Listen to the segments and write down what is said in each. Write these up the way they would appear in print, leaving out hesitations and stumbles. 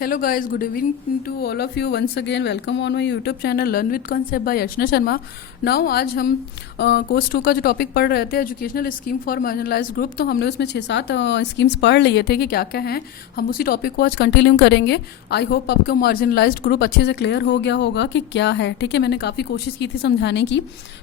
Hello guys, good evening to all of you. Once again, welcome on my YouTube channel Learn with Concept by Archana Sharma. Now आज हम course 2 का जो topic पढ़ रहे थे educational scheme for marginalised group, तो हमने उसमें 6-7 स्कीम्स पढ़ लिए थे कि क्या क्या हैं. हम उसी टॉपिक को आज कंटिन्यू करेंगे. आई होप आपको मार्जिनलाइज्ड ग्रुप अच्छे से क्लियर हो गया होगा कि क्या है. ठीक है, मैंने काफ़ी कोशिश की थी समझाने की.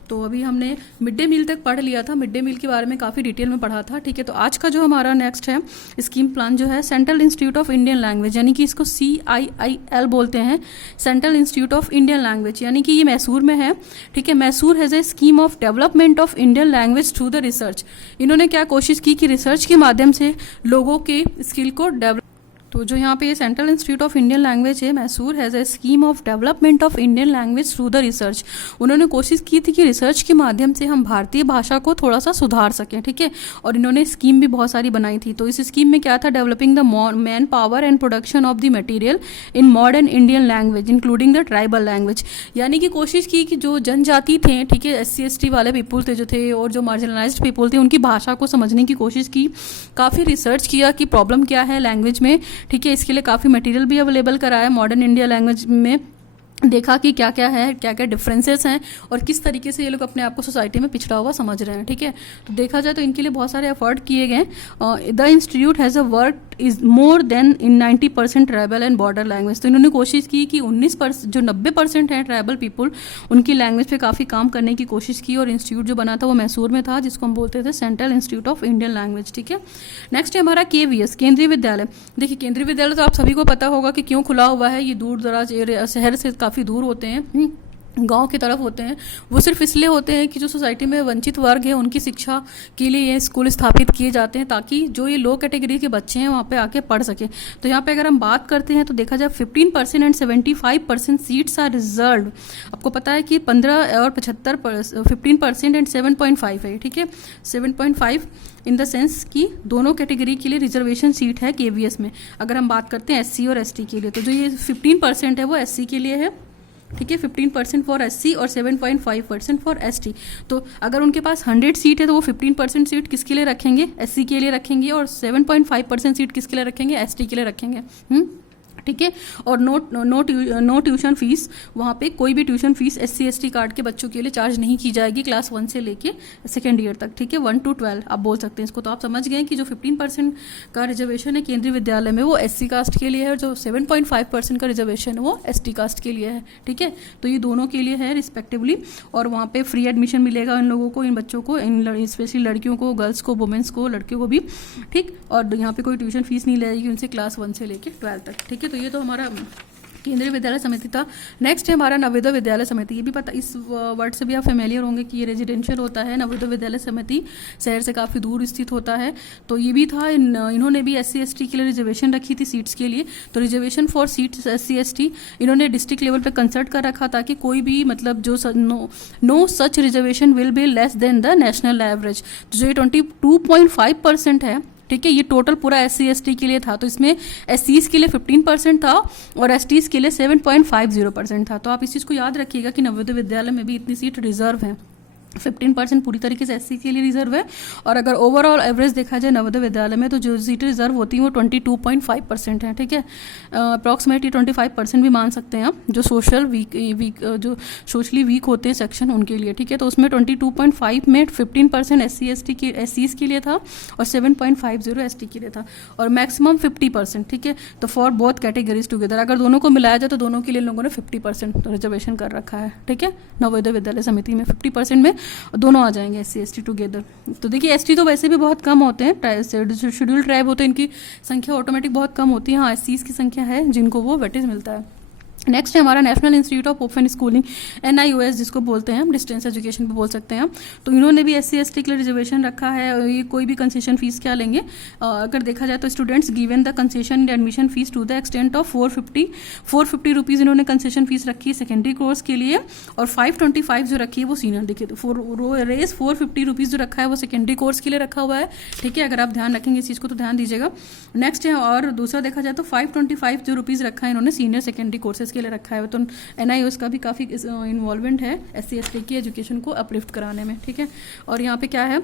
तो अभी हमने मिड डे मील तक पढ़ लिया था, मिड डे मील के बारे में काफ़ी डिटेल में पढ़ा था. ठीक है, तो आज का जो हमारा नेक्स्ट है स्कीम प्लान जो है central Institute of Indian language, यानी कि इसको CIIL बोलते हैं, central Institute of Indian language, यानी कि ये मैसूर में है. ठीक है, Mysore has a scheme of development of Indian language through the research. इन्होंने क्या कोशिश की कि रिसर्च के माध्यम से लोगों के स्किल को डेवलप. तो जो यहाँ पे Central Institute of Indian Language है Mysore has a scheme of development of Indian language through the research. उन्होंने कोशिश की थी कि रिसर्च के माध्यम से हम भारतीय भाषा को थोड़ा सा सुधार सकें. ठीक है, और इन्होंने स्कीम भी बहुत सारी बनाई थी. तो इस स्कीम में क्या था, developing the man power and production of the material in modern Indian language including the tribal language. यानी कि कोशिश की कि जो जनजाति थे, ठीक है, SC ST वाले पीपुल थे जो थे, और जो मार्जिनलाइज्ड पीपुल थे, उनकी भाषा को समझने की कोशिश की. काफ़ी रिसर्च किया कि प्रॉब्लम क्या है लैंग्वेज में. ठीक है, इसके लिए काफ़ी मटेरियल भी अवेलेबल कराया मॉडर्न इंडिया लैंग्वेज में. देखा कि क्या क्या है, क्या क्या डिफरेंसेस हैं और किस तरीके से ये लोग अपने आप को सोसाइटी में पिछड़ा हुआ समझ रहे हैं. ठीक है, तो देखा जाए तो इनके लिए बहुत सारे एफर्ट किए गए. The institute has a work is more then in 90% tribal and border language. तो इन्होंने कोशिश की कि 19% जो 90% है ट्राइबल पीपुल, उनकी लैंग्वेज पे काफ़ी काम करने की कोशिश की. और इंस्टीट्यूट जो बना था वो मैसूर में था, जिसको हम बोलते थे central Institute of Indian language. ठीक है, नेक्स्ट है हमारा KVS, केंद्रीय विद्यालय. देखिए, केंद्रीय विद्यालय तो आप सभी को पता होगा कि क्यों खुला हुआ है. ये दूर दराज एरिया, शहर से काफ़ी दूर होते हैं, गांव की तरफ होते हैं. वो सिर्फ इसलिए होते हैं कि जो सोसाइटी में वंचित वर्ग है उनकी शिक्षा के लिए ये स्कूल स्थापित किए जाते हैं, ताकि जो ये लो कैटेगरी के बच्चे हैं वहाँ पे आके पढ़ सके. तो यहाँ पे अगर हम बात करते हैं तो देखा जाए 15% एंड 75% सीट्स आर रिजर्व. आपको पता है कि 15 और 75 15% एंड 7.5 है. ठीक है, 7.5 इन द सेंस कि दोनों कैटेगरी के लिए रिजर्वेशन सीट है KVS में. अगर हम बात करते हैं SC और ST के लिए, तो जो ये 15% है वो SC के लिए है. ठीक है, 15% फॉर SC और 7.5% फॉर ST. तो अगर उनके पास 100 सीट है तो वो 15% सीट किसके लिए रखेंगे, SC के लिए रखेंगे, और 7.5% सीट किसके लिए रखेंगे, ST के लिए रखेंगे. ठीक है, और नो ट्यूशन फीस, वहाँ पे कोई भी tuition fees SC ST card के बच्चों के लिए चार्ज नहीं की जाएगी क्लास 1 से लेके सेकेंड ईयर तक. ठीक है, 1 to 12 आप बोल सकते हैं इसको. तो आप समझ गए कि जो 15% का रिजर्वेशन है केंद्रीय विद्यालय में वो SC कास्ट के लिए है, और जो 7.5% का रिजर्वेशन है वो ST कास्ट के लिए है. ठीक है, तो ये दोनों के लिए है रिस्पेक्टिवली. और वहाँ पे फ्री एडमिशन मिलेगा इन लोगों को, इन बच्चों को, इन स्पेशली लड़कियों को, गर्ल्स को, वुमेंस को, लड़कियों को भी. ठीक, और यहाँ पे कोई ट्यूशन फीस नहीं लगेगी उनसे क्लास 1 से लेके 12 तक. ठीक है, तो ये तो हमारा केंद्रीय विद्यालय समिति था. नेक्स्ट है हमारा नवोदय विद्यालय समिति. ये भी पता, इस वर्ड से भी आप फेमिलियर होंगे कि ये रेजिडेंशियल होता है. नवोदय विद्यालय समिति शहर से काफ़ी दूर स्थित होता है. तो ये भी था, इन्होंने भी SC ST के लिए रिजर्वेशन रखी थी सीट्स के लिए. तो reservation for seats SC ST इन्होंने डिस्ट्रिक्ट लेवल पे कंसल्ट कर रखा था कि कोई भी मतलब जो no such reservation will be less than the national average. जो ये 22.5% है. ठीक है, ये टोटल पूरा SC ST के लिए था. तो इसमें SCs के लिए 15% था और STs के लिए 7.50% था. तो आप इस चीज़ को याद रखिएगा कि नवोदय विद्यालय में भी इतनी सीट रिजर्व है. 15% पूरी तरीके से SC के लिए रिजर्व है. और अगर ओवरऑल एवरेज देखा जाए नवोदय विद्यालय में, तो जो सीटें रिजर्व होती हैं वो 22.5% है. ठीक है, अप्रॉक्सीमेटली 25% भी मान सकते हैं आप, जो जो सोशली वीक होते हैं सेक्शन उनके लिए. ठीक है, तो उसमें 22.5 में 15% SC ST के SCs के लिए था और 7.50 ST के लिए था, और मैक्सिमम 50%. ठीक है, तो फॉर बोथ कैटेगरीज टुगेदर, अगर दोनों को मिलाया जाए तो दोनों के लिए लोगों ने 50% रिजर्वेशन कर रखा है. ठीक है, नवोदय विद्यालय समिति में 50% में दोनों आ जाएंगे SC ST टुगेदर. तो देखिए, ST तो वैसे भी बहुत कम होते हैं, शेड्यूल ट्राइब होते हैं, इनकी संख्या ऑटोमेटिक बहुत कम होती है. हाँ, SCs की संख्या है जिनको वो वेटेज मिलता है. नेक्स्ट है हमारा national institute of open schooling, NIOS जिसको बोलते हैं, हम डिस्टेंस एजुकेशन भी बोल सकते हैं. तो इन्होंने भी SC ST के लिए रिजर्वेशन रखा है. ये कोई भी कंसेशन फीस क्या लेंगे, अगर देखा जाए तो students given the concession admission fees to the extent of 450 rupees इन्होंने कंसेशन फीस रखी है सेकेंडरी कोर्स के लिए, और 525 जो रखी है वो सीनियर. देखिए, तो 450 रुपीज़ जो रखा है वो सेकेंडरी कोर्स के लिए रखा हुआ है. ठीक है, अगर आप ध्यान रखेंगे इस चीज़ को तो ध्यान दीजिएगा. नेक्स्ट है, और दूसरा देखा जाए तो 525 जो रुपीज़ रखा है इन्होंने सीनियर सेकेंडरी कोर्सेज के लिए रखा है. तो NIOS का भी काफ़ी इन्वॉल्वमेंट है SC ST की एजुकेशन को अपलिफ्ट कराने में. ठीक है, और यहाँ पे क्या है,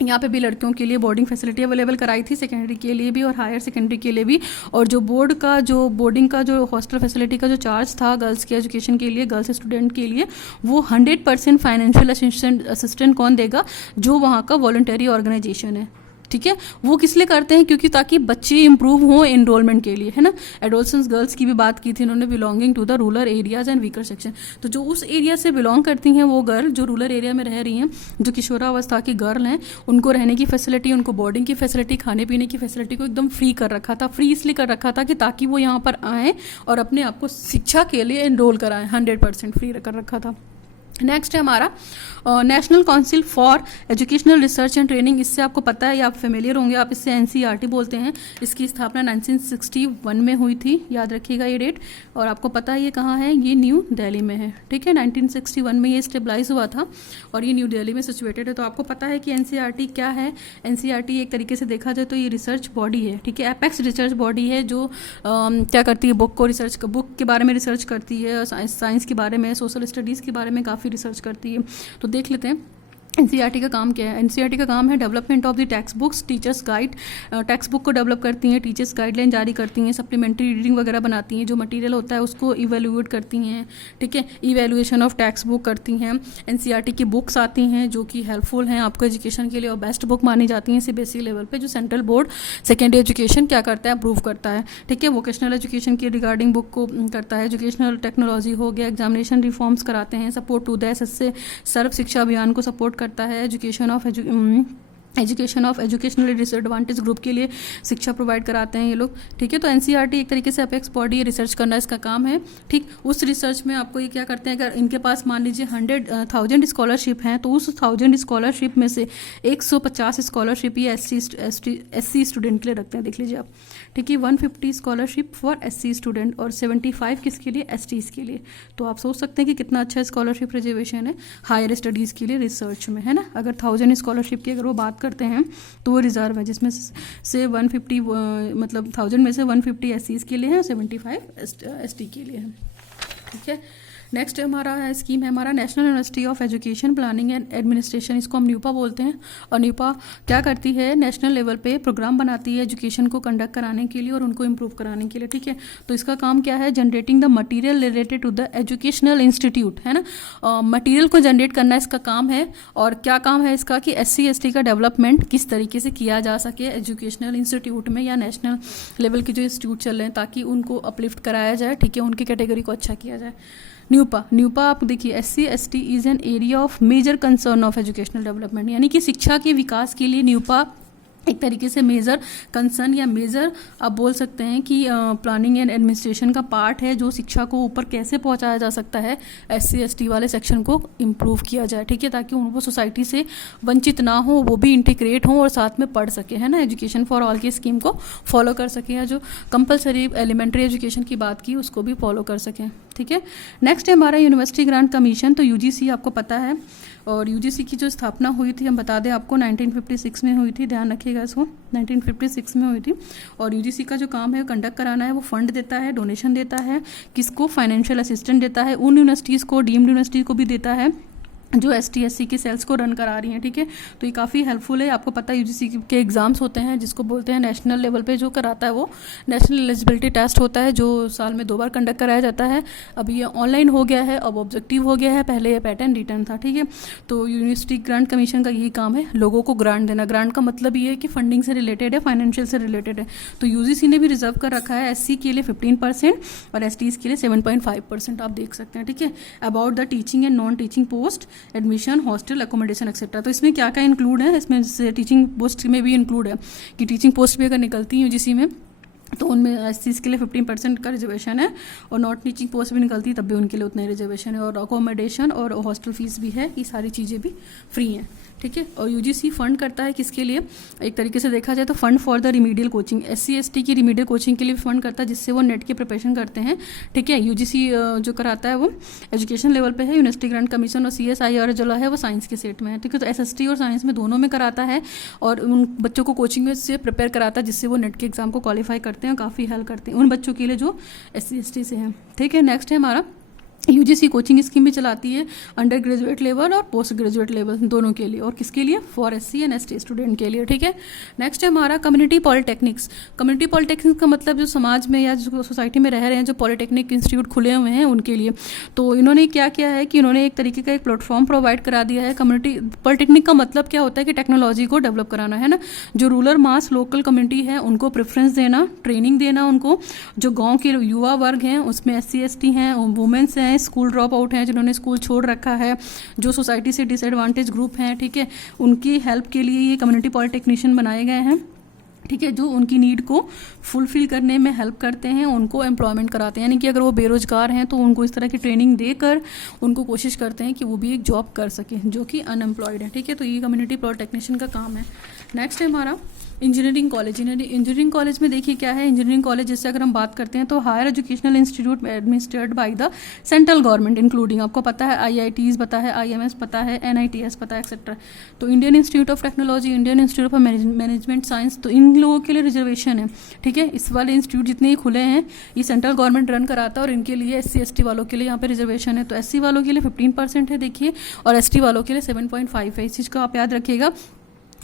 यहाँ पे भी लड़कियों के लिए बोर्डिंग फैसिलिटी अवेलेबल कराई थी, सेकेंडरी के लिए भी और हायर सेकेंडरी के लिए भी। और जो बोर्डिंग का जो हॉस्टल फैसिलिटी का जो चार्ज था गर्ल्स के एजुकेशन के लिए, गर्ल्स स्टूडेंट के लिए, वो 100% फाइनेंशियल असिस्टेंट कौन देगा, जो वहाँ का वॉलंटरी ऑर्गेनाइजेशन है। ठीक है, वो किस लिए करते हैं, क्योंकि ताकि बच्चे इंप्रूव हों एनरोलमेंट के लिए, है ना। एडोलसेंस गर्ल्स की भी बात की थी इन्होंने, belonging to the rural areas and weaker section. तो जो उस एरिया से बिलोंग करती हैं वो गर्ल, जो रूरल एरिया में रह रही हैं, जो किशोरावस्था की गर्ल हैं, उनको रहने की फैसिलिटी, उनको बोर्डिंग की फैसिलिटी, खाने पीने की फैसिलिटी को एकदम फ्री कर रखा था। फ्री इसलिए कर रखा था कि ताकि वो यहाँ पर आएँ और अपने आप को शिक्षा के लिए एनरोल कराएं, 100% फ्री कर रखा था। नेक्स्ट है हमारा national council for educational research and training. इससे आपको पता है या आप फेमिलियर होंगे, आप इससे एनसीईआरटी बोलते हैं। इसकी स्थापना 1961 में हुई थी, याद रखिएगा ये डेट। और आपको पता है ये कहाँ है, ये न्यू दिल्ली में है। ठीक है, 1961 में ये स्टेबलाइज हुआ था और ये न्यू दिल्ली में सिचुएटेड है। तो आपको पता है कि एनसीईआरटी क्या है। एनसीईआरटी एक तरीके से देखा जाए तो ये रिसर्च बॉडी है। ठीक है, एपेक्स रिसर्च बॉडी है जो क्या करती है, बुक के बारे में रिसर्च करती है, साइंस के बारे में, सोशल स्टडीज़ के बारे में काफ़ी रिसर्च करती है। तो देख लेते हैं एनसीईआरटी का काम क्या है। एनसीईआरटी का काम है development of the text books, teachers guide. Text book को डेवलप करती हैं, टीचर्स गाइडलाइन जारी करती हैं, सप्लीमेंट्री रीडिंग वगैरह बनाती हैं, जो मटेरियल होता है उसको इवेल्यूएट करती हैं। ठीक है, इवेल्यूएशन ऑफ टेक्स्ट बुक करती हैं। एनसीईआरटी की बुक्स आती हैं जो कि हेल्पफुल हैं आपको एजुकेशन के लिए और बेस्ट बुक मानी जाती हैं सीबीएसई लेवल पे, जो सेंट्रल बोर्ड सेकेंडरी एजुकेशन क्या करता है, अप्रूव करता है। ठीक है, वोकेशनल एजुकेशन की रिगार्डिंग बुक को करता है। एजुकेशनल टेक्नोलॉजी हो गया, एग्जामिनेशन रिफॉर्म्स कराते हैं, सपोर्ट टू द एसएसए सर्व शिक्षा अभियान को सपोर्ट करता है। Education of educationally disadvantage group के लिए शिक्षा प्रोवाइड कराते हैं ये लोग। ठीक है, तो एनसीईआरटी एक तरीके से अपेक्स बॉडी, रिसर्च करना इसका काम है। ठीक, उस रिसर्च में आपको ये क्या करते हैं, अगर इनके पास मान लीजिए 100,000 स्कॉलरशिप हैं तो उस 1000 स्कॉलरशिप में से 150 स्कॉलरशिप ये एससी स्टूडेंट के लिए रखते हैं। देख लीजिए आप। ठीक है, 150 स्कॉलरशिप फॉर एससी स्टूडेंट और 75 किसके लिए, एसटीज़ के लिए। तो आप सोच सकते हैं कि कितना अच्छा स्कॉलरशिप रिजर्वेशन है हायर स्टडीज़ के लिए, रिसर्च में, है ना। अगर 1000 स्कॉलरशिप की अगर वो बात करते हैं तो वो रिजर्व है, जिसमें से 150 मतलब 1000 में से 150 एससीज़ के लिए है और 75 एसटी के लिए है। ठीक है, नेक्स्ट हमारा स्कीम है हमारा national university of education planning and administration. इसको हम न्यूपा बोलते हैं। और न्यूपा क्या करती है, नेशनल लेवल पे प्रोग्राम बनाती है एजुकेशन को कंडक्ट कराने के लिए और उनको इम्प्रूव कराने के लिए। ठीक है, तो इसका काम क्या है, generating the material related to the educational institute, है ना। मटेरियल को जनरेट करना इसका काम है। और क्या काम है इसका कि SC ST का डेवलपमेंट किस तरीके से किया जा सके एजुकेशनल इंस्टीट्यूट में या नेशनल लेवल के जो इंस्टीट्यूट चल रहे हैं, ताकि उनको अपलिफ्ट कराया जाए। ठीक है, उनकी कैटेगरी को अच्छा किया जाए। न्यूपा आप देखिए, SC ST is an area of major concern of educational development, यानी कि शिक्षा के विकास के लिए न्यूपा एक तरीके से मेजर कंसर्न या मेजर आप बोल सकते हैं कि प्लानिंग एंड एडमिनिस्ट्रेशन का पार्ट है, जो शिक्षा को ऊपर कैसे पहुंचाया जा सकता है, SC ST वाले सेक्शन को इम्प्रूव किया जाए। ठीक है, ताकि उनको सोसाइटी से वंचित ना हो, वो भी इंटीग्रेट हों और साथ में पढ़ सके, है ना। एजुकेशन फॉर ऑल की स्कीम को फॉलो कर सकें, या जो कंपलसरी एलिमेंट्री एजुकेशन की बात की उसको भी फॉलो कर सकें। ठीक है, नेक्स्ट है हमारा यूनिवर्सिटी ग्रांट कमीशन। तो UGC आपको पता है, और UGC की जो स्थापना हुई थी हम बता दें आपको 1956 में हुई थी, ध्यान रखिएगा इसको, 1956 में हुई थी। और UGC का जो काम है कंडक्ट कराना है, वो फंड देता है, डोनेशन देता है, किसको, फाइनेंशियल असिस्टेंट देता है, उन यूनिवर्सिटीज़ को, डीम्ड यूनिवर्सिटी को भी देता है जो ST SC के सेल्स को रन करा रही हैं। ठीक है, तो ये काफ़ी हेल्पफुल है। आपको पता है UGC के एग्ज़ाम्स होते हैं जिसको बोलते हैं नेशनल लेवल पे जो कराता है, वो नेशनल एलिजिबिलिटी टेस्ट होता है जो साल में 2 बार कंडक्ट कराया जाता है। अब ये ऑनलाइन हो गया है, अब ऑब्जेक्टिव हो गया है, पहले ये पैटर्न रिटर्न था। ठीक है, तो यूनिवर्सिटी ग्रांट कमीशन का यही काम है, लोगों को ग्रांट देना। ग्रांट का मतलब ये है कि फंडिंग से रिलेटेड है, फाइनेंशियल से रिलेटेड है। तो UGC ने भी रिजर्व कर रखा है SC के लिए 15% और STs के लिए 7.5%, आप देख सकते हैं। ठीक है, about the teaching and non teaching post, admission, hostel, accommodation etcetera. तो इसमें क्या क्या इंक्लूड है, इसमें टीचिंग पोस्ट में भी इंक्लूड है कि टीचिंग पोस्ट भी अगर निकलती है UGC में तो उनमें SCs के लिए 15% का रिजर्वेशन है, और नॉट टीचिंग पोस्ट भी निकलती है तब भी उनके लिए उतना ही रिजर्वेशन है, और अकोमोडेशन और हॉस्टल फीस भी है, ये सारी चीज़ें भी फ्री हैं। ठीक है, और UGC फंड करता है किसके लिए, एक तरीके से देखा जाए तो fund for the remedial coaching, SC ST की रिमीडियल कोचिंग के लिए फंड करता है, जिससे वो नेट की प्रिपरेशन करते हैं। ठीक है, UGC जो कराता है वो एजुकेशन लेवल पे है, यूनिवर्सिटी ग्रांट कमीशन और CSIR जो है वो साइंस के सेट में है। ठीक है, तो SST और साइंस में दोनों में कराता है, और उन बच्चों को कोचिंग में से प्रिपेयर कराता है जिससे वो नेट के एग्जाम को क्वालिफाई करते हैं, काफ़ी हेल्प करते हैं उन बच्चों के लिए जो SC ST से हैं। ठीक है, नेक्स्ट है हमारा यूजीसी कोचिंग स्कीम भी चलाती है अंडर ग्रेजुएट लेवल और पोस्ट ग्रेजुएट लेवल दोनों के लिए, और किसके लिए, for SC and ST student के लिए, ठीक है। नेक्स्ट है हमारा कम्युनिटी पॉलिटेक्निक्स। कम्युनिटी पॉलिटेक्निक्स का मतलब जो समाज में या जो सोसाइटी में रह रहे हैं, जो पॉलिटेक्निक इंस्टीट्यूट खुले हुए हैं उनके लिए। तो इन्होंने क्या किया है कि इन्होंने एक तरीके का एक प्लेटफॉर्म प्रोवाइड करा दिया है। कम्युनिटी पॉलिटेक्निक का मतलब क्या होता है कि टेक्नोलॉजी को डेवलप कराना है ना, जो रूरल मास लोकल कम्युनिटी है उनको प्रेफरेंस देना, ट्रेनिंग देना उनको, जो गाँव के युवा वर्ग हैं उसमें एससी एसटी हैं, वुमेन्स हैं, स्कूल ड्रॉप आउट हैं जिन्होंने स्कूल छोड़ रखा है, जो सोसाइटी से डिसएडवांटेज ग्रुप हैं, ठीक है, उनकी हेल्प के लिए ये कम्युनिटी पॉलिटेक्निशियन बनाए गए हैं, ठीक है, जो उनकी नीड को फुलफिल करने में हेल्प करते हैं, उनको एम्प्लॉयमेंट कराते हैं। यानी कि अगर वो बेरोजगार हैं तो उनको इस तरह की ट्रेनिंग देकर उनको कोशिश करते हैं कि वो भी एक जॉब कर सकें जो कि अनएम्प्लॉयड है, ठीक है। तो ये कम्युनिटी पॉलिटेक्निशियन का काम है। नेक्स्ट है हमारा इंजीनियरिंग कॉलेज। इंजीनियरिंग कॉलेज में देखिए क्या है, इंजीनियरिंग कॉलेज जैसे अगर हम बात करते हैं तो higher educational institute administered by the central government, including आपको पता है आईआईटीज पता है, आईएमएस पता है, एनआईटीएस पता है, एक्सेट्रा। तो Indian institute of technology, Indian institute of management science, तो इन लोगों के लिए रिजर्वेशन है, ठीक है। इस वाले इंस्टीट्यूट जितने ही खुले हैं ये सेंट्रल गवर्नमेंट रन कराता है, और इनके लिए एससी एसटी वालों के लिए यहाँ पे रिजर्वेशन है। तो एससी वालों के लिए 15% है देखिए, और एसटी वालों के लिए 7.5 है। इस चीज़ को आप याद रखिएगा।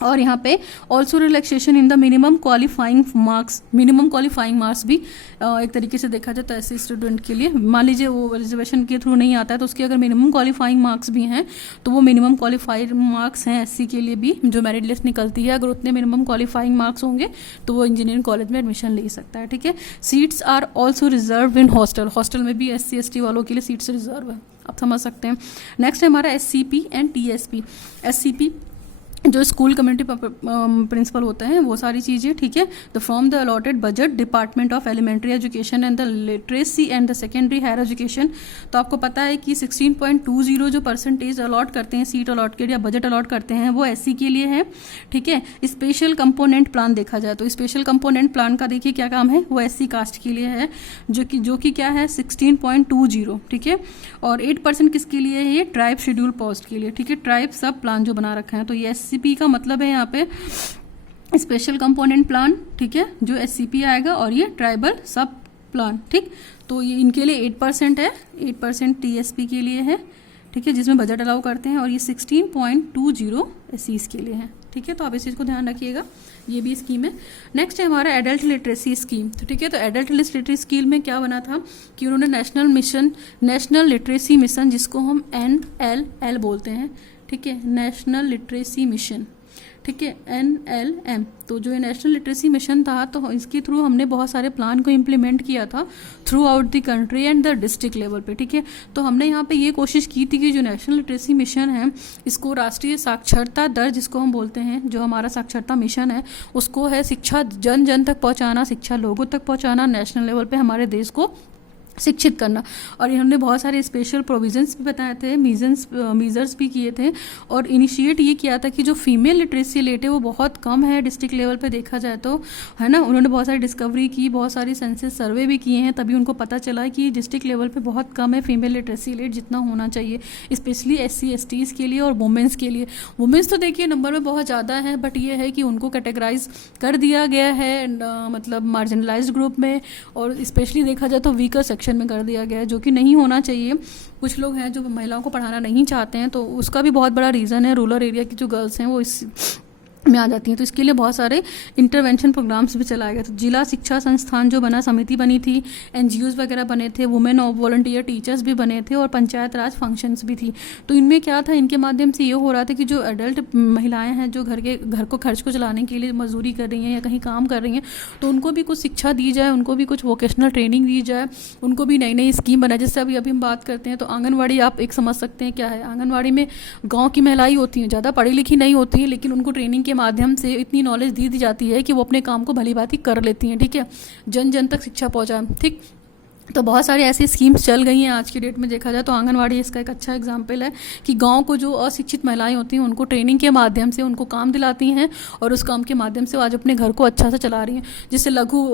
और यहाँ पे also relaxation in the minimum qualifying marks, minimum qualifying marks भी एक तरीके से देखा जाए तो ऐसे स्टूडेंट के लिए, मान लीजिए वो रिजर्वेशन के थ्रू नहीं आता है तो उसके अगर मिनिमम क्वालिफाइंग मार्क्स भी हैं तो वो मिनिमम क्वालिफाइड मार्क्स हैं एससी के लिए भी, जो मेरिट लिस्ट निकलती है, अगर उतने मिनिमम क्वालिफाइंग मार्क्स होंगे तो वो इंजीनियरिंग कॉलेज में एडमिशन ले सकता है, ठीक है। Seats are also reserve in hostel, hostel में भी एससी एसटी वालों के लिए सीट्स रिजर्व है, आप समझ सकते हैं। नेक्स्ट है हमारा एससीपी एंड टीएसपी। एससीपी जो स्कूल कम्युनिटी प्रिंसिपल होता है वो सारी चीज़ें, ठीक है। The from the allotted budget department of elementary education and the literacy and the secondary higher education. तो आपको पता है कि 16.20 जो परसेंटेज अलॉट करते हैं, सीट अलॉट के या बजट अलॉट करते हैं, वो एससी के लिए है, ठीक है। स्पेशल कंपोनेंट प्लान देखा जाए तो स्पेशल कंपोनेंट प्लान का देखिए क्या काम है, वो एससी कास्ट के लिए है, जो कि क्या है 16.20, ठीक है। और 8% किसके लिए है, ये ट्राइब शेड्यूल पोस्ट के लिए, ठीक है, ट्राइब सब प्लान जो बना रखा है। तो ये एससीपी का मतलब है यहाँ पे स्पेशल कंपोनेंट प्लान, ठीक है, जो एससीपी आएगा, और ये ट्राइबल सब प्लान, ठीक। तो ये इनके लिए 8% है, 8% टीएसपी के लिए है, ठीक है, जिसमें बजट अलाउ करते हैं, और ये 16.20 एससीज के लिए है, ठीक है। तो आप इस चीज़ को ध्यान रखिएगा, ये भी स्कीम है। नेक्स्ट है हमारा एडल्ट लिटरेसी स्कीम। तो ठीक है, तो एडल्ट लिटरेसी स्कीम में क्या बना था कि उन्होंने नेशनल लिटरेसी मिशन, जिसको हम NLL बोलते हैं, ठीक है, नेशनल लिटरेसी मिशन, ठीक है, NLM। तो जो ये नेशनल लिटरेसी मिशन था, तो इसके थ्रू हमने बहुत सारे प्लान को इम्प्लीमेंट किया था through out the country and the district level पे, ठीक है। तो हमने यहाँ पे ये कोशिश की थी कि जो नेशनल लिटरेसी मिशन है, इसको राष्ट्रीय साक्षरता दर जिसको हम बोलते हैं, जो हमारा साक्षरता मिशन है, उसको है शिक्षा जन जन तक पहुँचाना, शिक्षा लोगों तक पहुँचाना, नेशनल लेवल पर हमारे देश को शिक्षित करना। और इन्होंने बहुत सारे स्पेशल प्रोविजंस भी बताए थे, मीजर्स भी किए थे, और इनिशिएट ये किया था कि जो फीमेल लिटरेसी रेट है वो बहुत कम है डिस्ट्रिक्ट लेवल पे देखा जाए तो, है ना। उन्होंने बहुत सारी डिस्कवरी की, बहुत सारी सेंसस सर्वे भी किए हैं, तभी उनको पता चला कि डिस्ट्रिक्ट लेवल पे बहुत कम है फीमेल लिटरेसी रेट जितना होना चाहिए, स्पेशली SC STs के लिए और वुमेंस के लिए। वुमेंस तो देखिए नंबर में बहुत ज़्यादा है, बट ये है कि उनको कैटेगराइज कर दिया गया है मतलब मार्जिनलाइज्ड ग्रुप में, और स्पेशली देखा जाए तो वीकर सेक्शन में कर दिया गया है, जो कि नहीं होना चाहिए। कुछ लोग हैं जो महिलाओं को पढ़ाना नहीं चाहते हैं, तो उसका भी बहुत बड़ा रीज़न है, रूरल एरिया की जो गर्ल्स हैं वो इस में आ जाती हैं। तो इसके लिए बहुत सारे इंटरवेंशन प्रोग्राम्स भी चलाए गए। तो जिला शिक्षा संस्थान जो बना, समिति बनी थी, NGOs वगैरह बने थे, वुमेन और वॉलंटियर टीचर्स भी बने थे, और पंचायत राज फंक्शंस भी थी। तो इनमें क्या था, इनके माध्यम से ये हो रहा था कि जो एडल्ट महिलाएं हैं जो घर को खर्च को चलाने के लिए मजदूरी कर रही हैं या कहीं काम कर रही हैं, तो उनको भी कुछ शिक्षा दी जाए, उनको भी कुछ वोकेशनल ट्रेनिंग दी जाए, उनको भी नई नई स्कीम बनाए। जैसे अभी हम बात करते हैं तो आंगनवाड़ी आप एक समझ सकते हैं क्या है। आंगनवाड़ी में गाँव की महिलाएं होती हैं, ज़्यादा पढ़ी लिखी नहीं होती हैं, लेकिन उनको ट्रेनिंग के माध्यम से इतनी नॉलेज दी जाती है कि वो अपने काम को भली भांति कर लेती हैं, ठीक है, जन जन तक शिक्षा पहुंचाए, ठीक। तो बहुत सारी ऐसी स्कीम्स चल गई हैं आज की डेट में देखा जाए तो। आंगनवाड़ी इसका एक अच्छा एग्जाम्पल है कि गांव को जो अशिक्षित महिलाएं होती हैं उनको ट्रेनिंग के माध्यम से उनको काम दिलाती हैं, और उस काम के माध्यम से वो आज अपने घर को अच्छा से चला रही हैं। जिससे लघु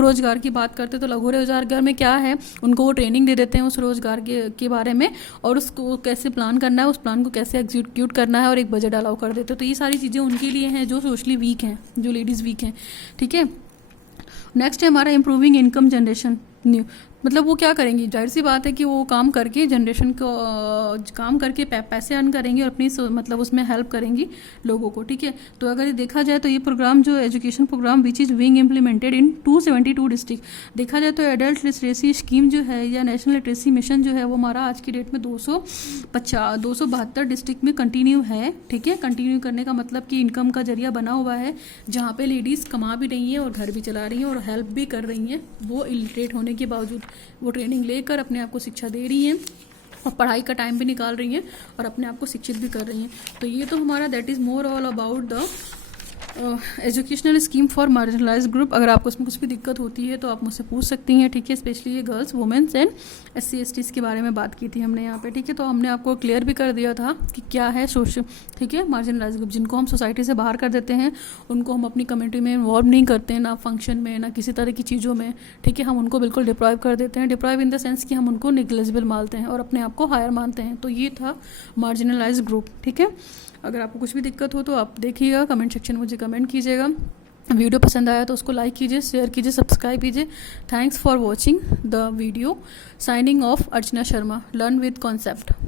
रोजगार की बात करते हैं, तो लघु रोजगार में क्या है, उनको वो ट्रेनिंग दे देते हैं उस रोजगार के बारे में, और उसको कैसे प्लान करना है, उस प्लान को कैसे एग्जीक्यूट करना है, और एक बजट अलाउ कर देते हैं। तो ये सारी चीज़ें उनके लिए हैं जो सोशली वीक हैं, जो लेडीज़ वीक हैं, ठीक है। नेक्स्ट है हमारा इम्प्रूविंग इनकम जनरेशन न्यू। मतलब वो क्या करेंगी, जाहिर सी बात है कि वो काम करके जनरेशन को काम करके पैसे अर्न करेंगी और अपनी मतलब उसमें हेल्प करेंगी लोगों को, ठीक है। तो अगर ये देखा जाए तो ये प्रोग्राम जो education programme which is being implemented in 272 district, देखा जाए तो एडल्ट लिटरेसी स्कीम जो है या नेशनल लिटरेसी मिशन जो है वो हमारा आज की डेट में 272 डिस्ट्रिक्ट में कंटिन्यू है, ठीक है। कंटिन्यू करने का मतलब कि इनकम का जरिया बना हुआ है, जहाँ पे लेडीज़ कमा भी रही हैं और घर भी चला रही हैं और हेल्प भी कर रही हैं, वो इलिटरेट होने के बावजूद वो ट्रेनिंग लेकर अपने आप को शिक्षा दे रही हैं और पढ़ाई का टाइम भी निकाल रही हैं और अपने आप को शिक्षित भी कर रही हैं। तो ये तो हमारा that is more all about the educational scheme for marginalise group. अगर आपको उसमें कुछ भी दिक्कत होती है तो आप मुझसे पूछ सकती हैं, ठीक है। स्पेशली ये गर्ल्स, वुमेन्स एंड SC/STs के बारे में बात की थी हमने यहाँ पे, ठीक है। तो हमने आपको क्लियर भी कर दिया था कि क्या है सोशल, ठीक है, मार्जिनलाइज ग्रुप, जिनको हम सोसाइटी से बाहर कर देते हैं, उनको हम अपनी कम्युनिटी में इन्वॉल्व नहीं करते हैं, ना फंक्शन में ना किसी तरह की चीज़ों में, ठीक है। हम उनको बिल्कुल डिप्राइव कर देते हैं, डिप्राइव इन द सेंस कि हम उनको निग्लेजिबल मानते हैं और अपने आप को हायर मानते हैं। तो ये था मार्जिनलाइज ग्रुप, ठीक है। अगर आपको कुछ भी दिक्कत हो तो आप देखिएगा, कमेंट सेक्शन में मुझे कमेंट कीजिएगा। वीडियो पसंद आया तो उसको लाइक कीजिए, शेयर कीजिए, सब्सक्राइब कीजिए। Thanks for watching the video. Signing off Archana Sharma, learn with concept.